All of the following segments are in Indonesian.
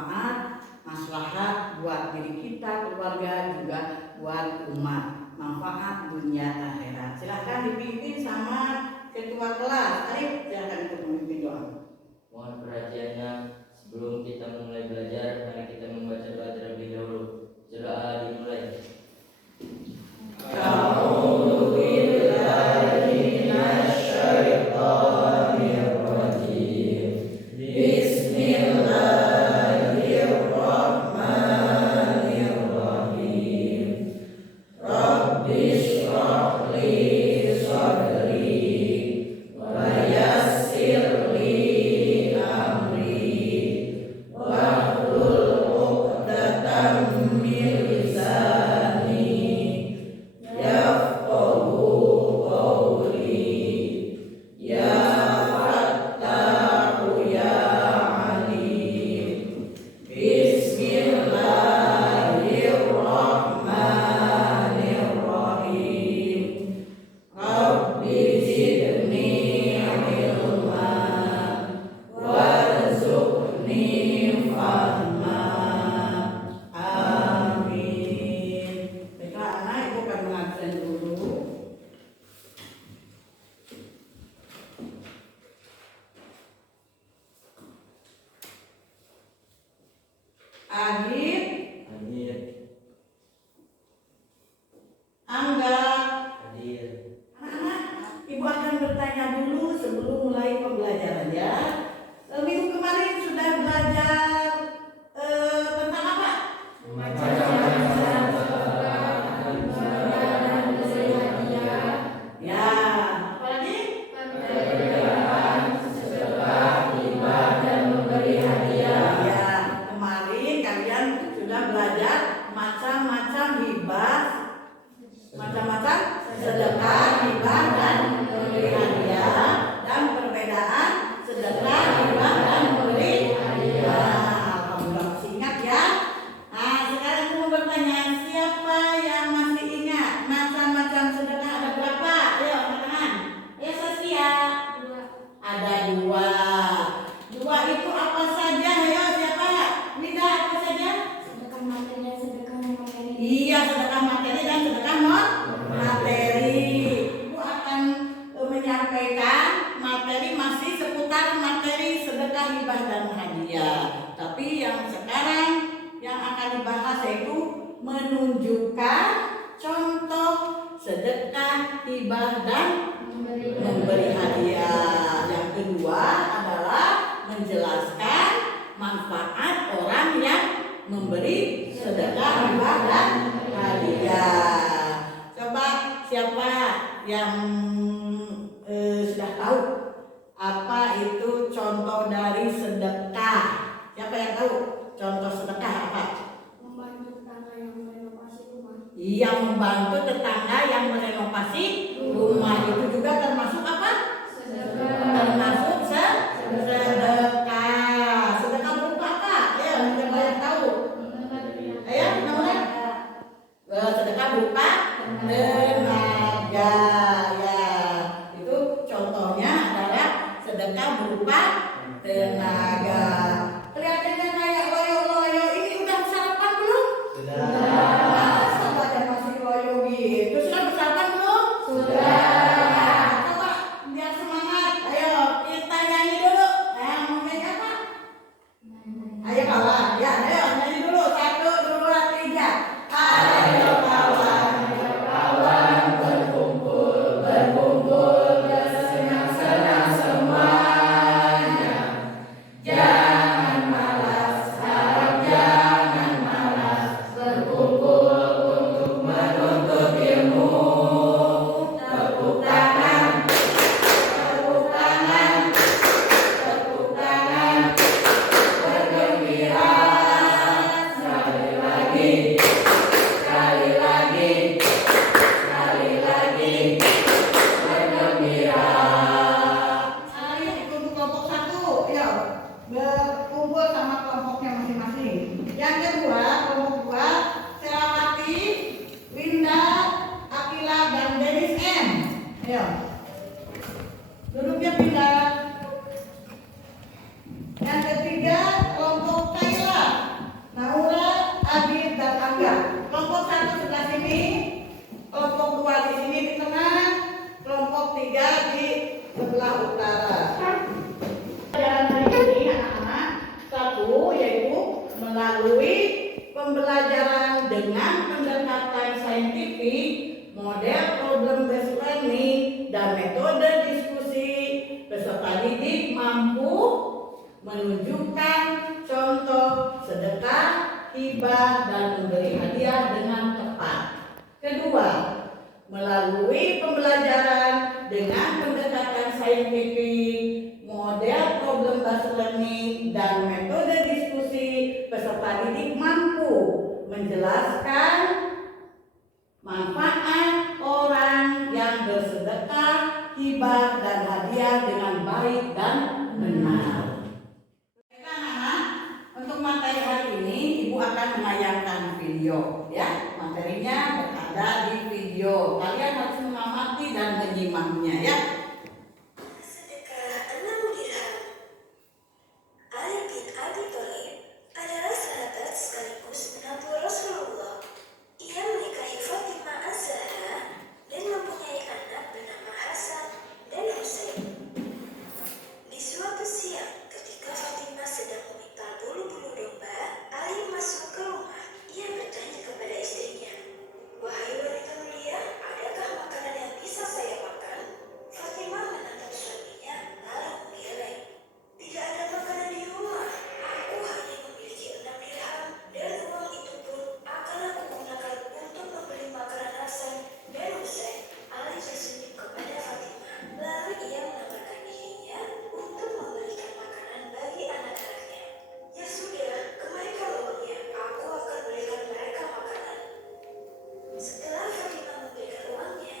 manfaat, maslahat buat diri kita, keluarga, juga buat umat, manfaat dunia akhirat. Silahkan dipimpin sama ketua kelas. Arif, silahkan untuk memimpin doa. Mohon perhatiannya, sebelum kita mulai belajar, mari kita membaca doa terlebih dahulu. Doa dimulai. Adit, Hadir. Angga. Hadir. Anak-anak, Ibu akan bertanya dulu sebelum mulai pembelajaran ya. Minggu kemarin sudah belajar tentang apa? Ya, apa lagi? Ya, kemarin kalian sudah belajar macam-macam hibah, macam-macam sedekah, hibah, dan memberi hadiah, dan perbedaan sedekah, hibah, dan memberi hadiah. Alhamdulillah masih ingat ya. Nah, sekarang aku mau bertanya, siapa yang masih ingat macam-macam sedekah ada berapa? Ayo, angkat tangan. Ayo, Saskia. Ada dua. Dua itu apa saja? Ayo, siapa? Nida, apa saja? Sedekah materi dan sedekah non materi. Iya, sedekah materi dan sedekah non materi. Ibu akan menyampaikan materi masih seputar materi sedekah, hibah, dan hadiah. Tapi yang sekarang yang akan dibahas yaitu menunjukkan contoh sedekah, hibah, dan memberi hadiah. Yang kedua adalah menjelaskan manfaat orang yang memberi sedekah, hibah, dan hadiah. Coba siapa yang sudah tahu apa itu contoh dari sedekah? Siapa yang tahu contoh sedekah apa? Membantu tetangga yang merenovasi rumah. Yang membantu tetangga yang merenovasi rumah itu juga termasuk apa? Termasuk sedekah. Sedekah berupa apa? Ayo, siapa yang tahu? Ayo, namanya? Sedekah berupa tenaga. Ya, itu contohnya adalah sedekah berupa tenaga. Kelihatannya kayak loyo-loyo. Ini udah sarapan belum? Masa badan masih loyo gitu? Sudah bersarapan belum? Sudah. Coba biar semangat. Ayo kita nyanyi dulu. Mau nyanyi apa? Ayo kawan. Ya, ayo nyanyi dulu. 1, 2, 3. Ayo kawan. melalui pembelajaran dengan pendekatan saintifik, model problem based learning, dan metode diskusi, peserta didik mampu menunjukkan contoh sedekah, hibah, dan memberi hadiah dengan tepat. Kedua, melalui pembelajaran dengan pendekatan saintifik, model problem based learning, dan metode diskusi, peserta didik mampu menjelaskan manfaat orang yang bersedekah, hibah, dan hadiah dengan baik dan benar. Anak-anak, untuk materi hari ini Ibu akan menayangkan video, ya. Materinya berada di video. Kalian harus mengamati dan menyimaknya, ya. Sedekah 6 dirham. Ali bin Abi Thalib adalah sahabat sekaligus menantu Rasulullah. Ia menikahi Fatimah Az-Zahra dan mempunyai anak bernama Hasan dan Husain. Di suatu siang, ketika Fatimah sedang memintal bulu-bulu domba, Ali masuk ke rumah. Ia bertanya kepada istrinya, "Wahai wanita mulia, adakah makanan yang bisa saya makan?" Fatimah menatap suaminya lalu menggeleng. "Tidak ada makanan di rumah. Aku hanya memiliki 6 dirham dan uang itu pun akan aku gunakan untuk membeli makanan Hasan dan Husain." Ali tersenyum kepada Fatimah. Lalu ia menawarkan dirinya untuk membelikan makanan bagi anak-anaknya. "Ya sudah, kembalikan uangnya. Aku akan belikan mereka makanan." Setelah Fatimah memberikan uangnya,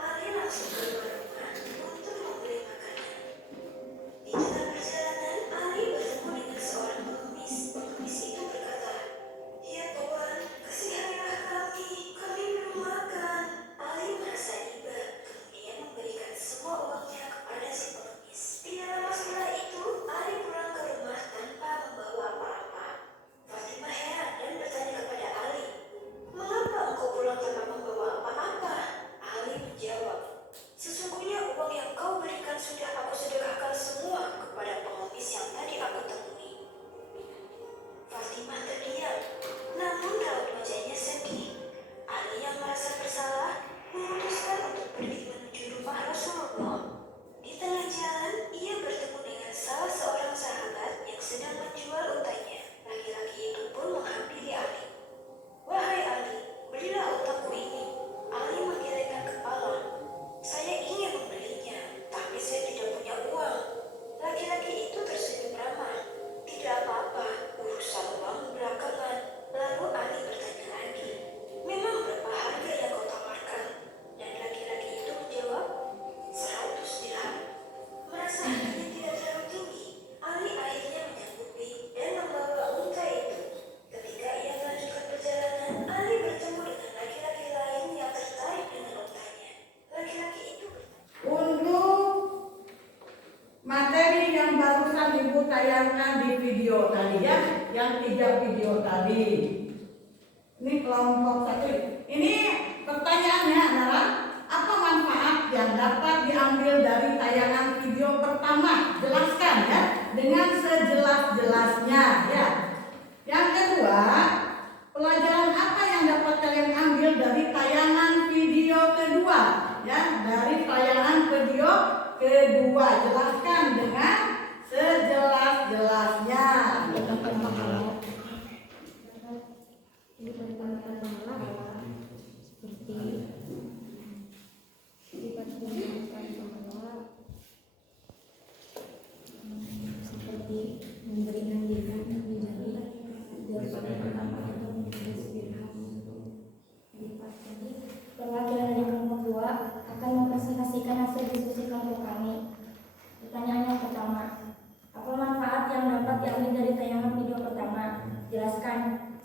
Ali langsung keluar rumah untuk membeli makanan. Di dalam perjalanan, Ali bertemu dengan seorang pengemis. Pengemis itu berkata, "Ya Tuan, kasihanilah kami belum makan." Ali merasa iba, kemudian memberikan semua uangnya kepada si pengemis. Tidak lama setelah itu, Ali pulang ke rumah tanpa membawa apa-apa. Fatimah heran dan bertanya kepada Ali, "Mengapa engkau pulang tanpa membawa apa-apa?" Ali menjawab, "Sesungguhnya uang yang kau berikan sudah aku sedekahkan semua kepada pengemis yang tadi aku temui." Fatimah terdiam, namun raut wajahnya sedih. Ali yang merasa bersalah memutuskan untuk pergi menuju rumah Rasulullah. Di tengah jalan, ia bertemu dengan salah seorang sahabat yang sedang menjual untanya. Laki-laki itu pun menghampiri Ali. "Wahai Ali, belilah untaku ini." Ali menggelengkan kepala. "Saya ingin membelinya, tapi saya tidak punya uang." Laki-laki itu tersenyum ramah. "Tidak apa-apa, urusan uang belakangan." Lalu Ali bertanya lagi, "Memang berapa harga yang kau tawarkan?" Dan laki-laki itu menjawab, 100 dirham. Merasa harganya tidak terlalu tinggi, Ali akhirnya menyanggupi dan membawa unta itu. Ketika ia melanjutkan perjalanan, Ali bertemu dengan laki-laki lain yang tertarik dengan untanya. Laki-laki itu Untuk materi yang barusan Ibu tayangkan di video tadi, ya, yang 3 video tadi. Ini kelompok 1. Ini pertanyaannya adalah, apa manfaat yang dapat diambil dari tayangan video pertama? Jelaskan, ya, dengan sejelas-jelasnya, ya. Yang kedua, pelajaran apa yang dapat kalian ambil dari tayangan video kedua? Ya, dari tayangan video kedua, jelaskan dengan sejelas-jelasnya. Seperti memberi hadiah menjadi daripada perwakilan dari kelompok 2 akan mempresentasikan hasil diskusi kelompok kami. Pertanyaan yang pertama, apa manfaat yang dapat diambil dari tayangan video pertama? Jelaskan.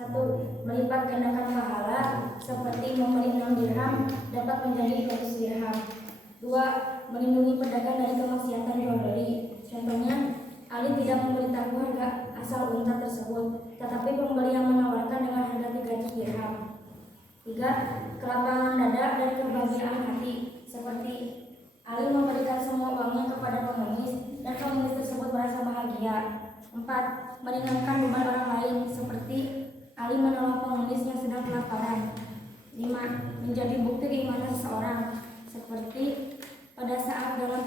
1. Melipat gandakan pahala, seperti memberi 6 dirham dapat menjadi 100 dirham. 2. Melindungi pedagang dari kemaksiatan jual beli. Contohnya, Ali tidak memberitahu harga asal unta tersebut, tetapi pembeli yang menawarkan dengan harga 300 dirham. 3. Kelapangan dada dan kebahagiaan hati, seperti Ali memberikan semua uangnya kepada pengemis dan pengemis tersebut merasa bahagia. 4. Meringankan beban orang lain, seperti menjadi bukti keimanan seseorang, seperti pada saat dalam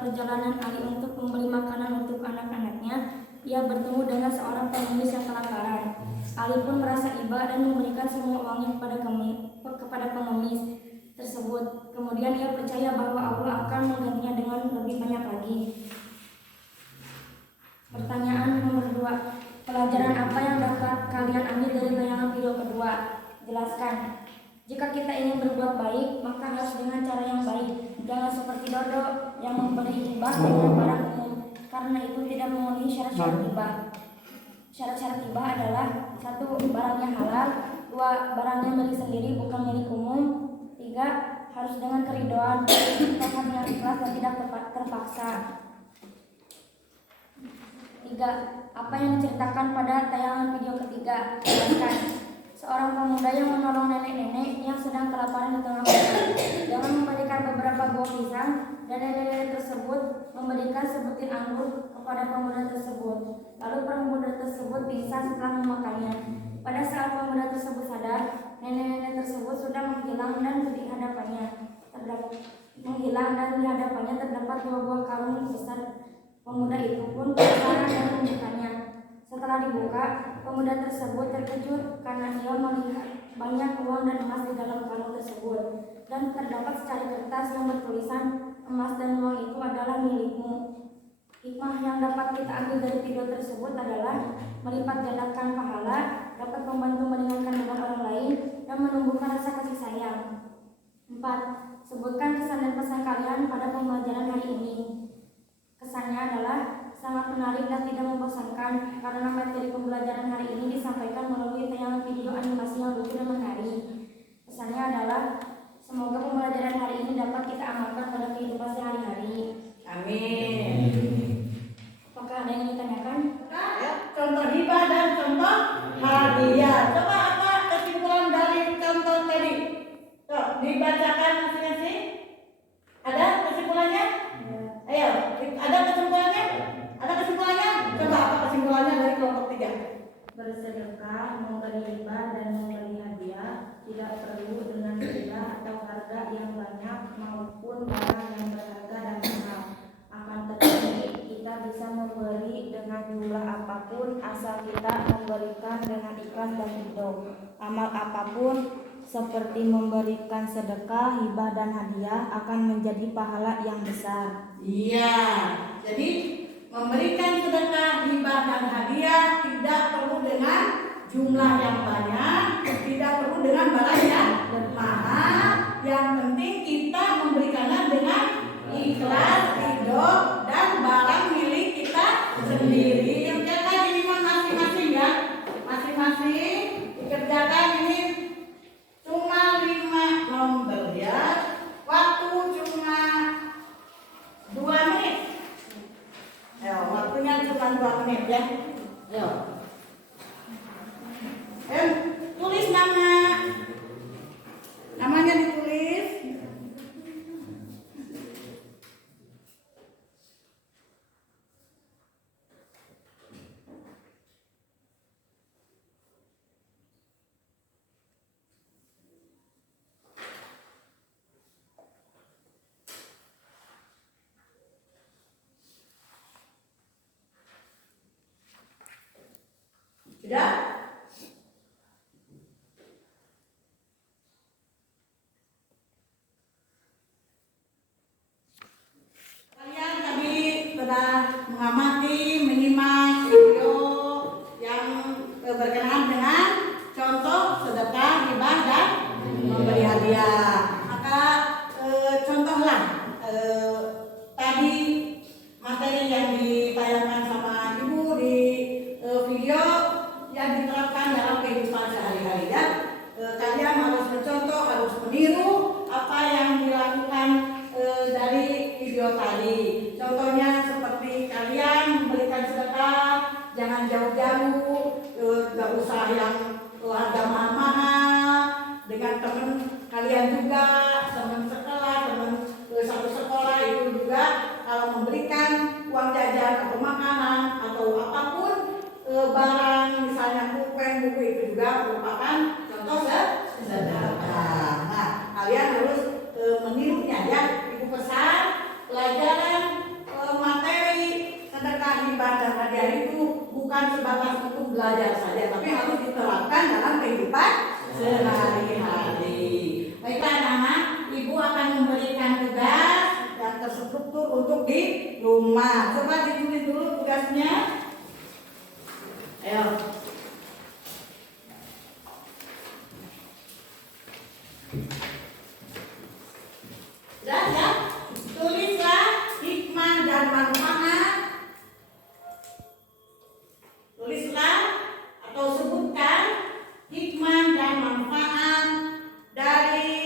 perjalanan Ali untuk membeli makanan untuk anak-anaknya, ia bertemu dengan seorang pengemis yang kelaparan. Ali pun merasa iba dan memberikan semua uangnya kepada pengemis tersebut. Kemudian ia percaya bahwa Allah akan menggantinya dengan lebih banyak lagi. Pertanyaan nomor 2. Pelajaran apa yang dapat kalian ambil dari tayangan video kedua? Jelaskan. Jika kita ingin berbuat baik, maka harus dengan cara yang baik. Jangan seperti Dodo yang memberi hibah dengan barang umum, karena itu tidak memenuhi syarat-syarat hibah. Syarat-syarat hibah adalah 1. Barangnya halal, 2. Barangnya milik sendiri bukan milik umum, 3. Harus dengan keridhaan, 4. Dengan ikhlas dan tidak terpaksa. 3. Apa yang diceritakan pada tayangan video ketiga? Jelaskan. Seorang pemuda yang menolong nenek-nenek yang sedang kelaparan di tengah hutan. Dengan memberikan beberapa buah pisang, dan nenek-nenek tersebut memberikan sebutir anggur kepada pemuda tersebut. Lalu pemuda tersebut pingsan setelah memakannya. Pada saat pemuda tersebut sadar, nenek-nenek tersebut sudah menghilang dan di hadapannya terdapat 2 buah karung besar. Pemuda itu pun penasaran dan membukanya. Setelah dibuka, pemuda tersebut terkejut karena ia melihat banyak uang dan emas di dalam karung tersebut, dan terdapat secari kertas yang bertulisan, emas dan uang itu adalah milikmu. Hikmah yang dapat kita ambil dari video tersebut adalah melipat gandakan pahala, dapat membantu meringankan beban orang lain, dan menumbuhkan rasa kasih sayang. 4. Sebutkan kesan dan pesan kalian pada pembelajaran hari ini. Kesannya adalah sangat menarik dan tidak membosankan karena materi pembelajaran hari ini disampaikan melalui tayangan video animasi yang lucu dan menarik. Pesannya adalah semoga pembelajaran hari ini dapat kita amalkan pada kehidupan sehari-hari. Amin. Apakah ada yang ingin ditanyakan? Ya, contoh hibah dan contoh hadiah. Coba apa kesimpulan dari contoh tadi? Tuh, dibacakan masing-masing. Ada kesimpulannya? Ayo, ada kesimpulannya? Ada kesimpulannya? Coba apa kesimpulannya dari kelompok 3? Bersedekah, memberi hibah dan memberi hadiah tidak perlu dengan jumlah atau harga yang banyak maupun barang yang berharga dan mahal. Akan tetapi kita bisa memberi dengan jumlah apapun asal kita memberikan dengan ikhlas dan ridho. Amal apapun seperti memberikan sedekah, hibah dan hadiah akan menjadi pahala yang besar. Iya, jadi memberikan sedekah, hibah dan hadiah tidak perlu dengan jumlah yang banyak, tidak perlu dengan barang yang mahal. Yang penting kita memberikannya dengan ikhlas, ridho, dan barang milik kita sendiri. Kerjakan ini masing-masing ya, masing-masing dikerjakan ini cuma 5 nomor ya. Waktu cuma 2 menit. Ayo, waktunya cuma 2 menit ya. Ayo. Tulis namanya ditulis. bukan sebatas untuk belajar saja, tapi harus diterapkan dalam kehidupan sehari-hari. Baiklah anak-anak, ibu akan memberikan tugas yang terstruktur untuk di rumah. Coba ditulis dulu tugasnya. Ayo. Sudah ya? Tulislah hikmah dan manfaat. Tulislah atau sebutkan hikmah dan manfaat dari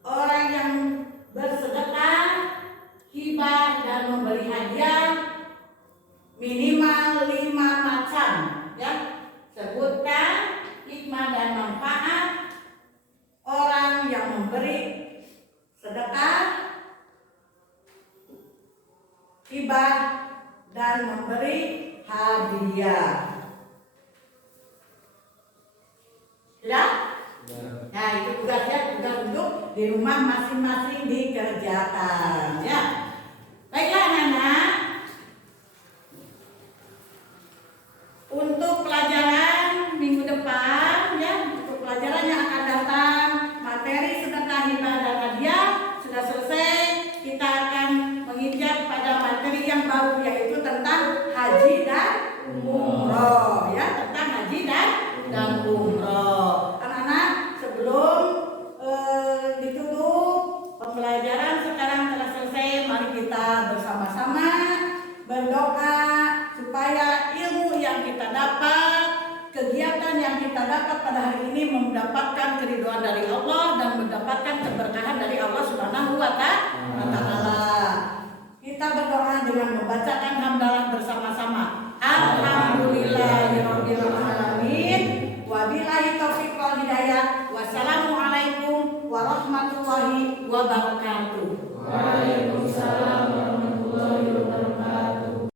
orang yang bersedekah, hibah dan memberi hadiah minimal 5 macam, ya. Sebutkan hikmah dan manfaat orang yang memberi sedekah, hibah dan memberi hadiah. Sudah? Nah, itu tugasnya, tugas untuk di rumah masing-masing dikerjakan, ya. Baiklah anak-anak, untuk pelajaran minggu depan, ya, untuk pelajaran yang akan datang, materi sedekah, hibah dan hadiah sudah selesai. Kita akan menginjak pada materi yang baru, yaitu tentang haji dan umroh, ya, tentang haji dan umroh. Anak-anak, sebelum ditutup pembelajaran sekarang telah selesai, mari kita bersama-sama berdoa supaya ilmu yang kita dapat, kegiatan yang kita dapat pada hari ini mendapatkan keridhaan dari Allah dan mendapatkan keberkahan dari Allah Subhanahu wa Ta'ala. Kita berdoa dengan membacakan hamdalah bersama-sama. Alhamdulillahirabbil alamin. Wabillahi taufiq wal hidayah. Wassalamualaikum warahmatullahi wabarakatuh.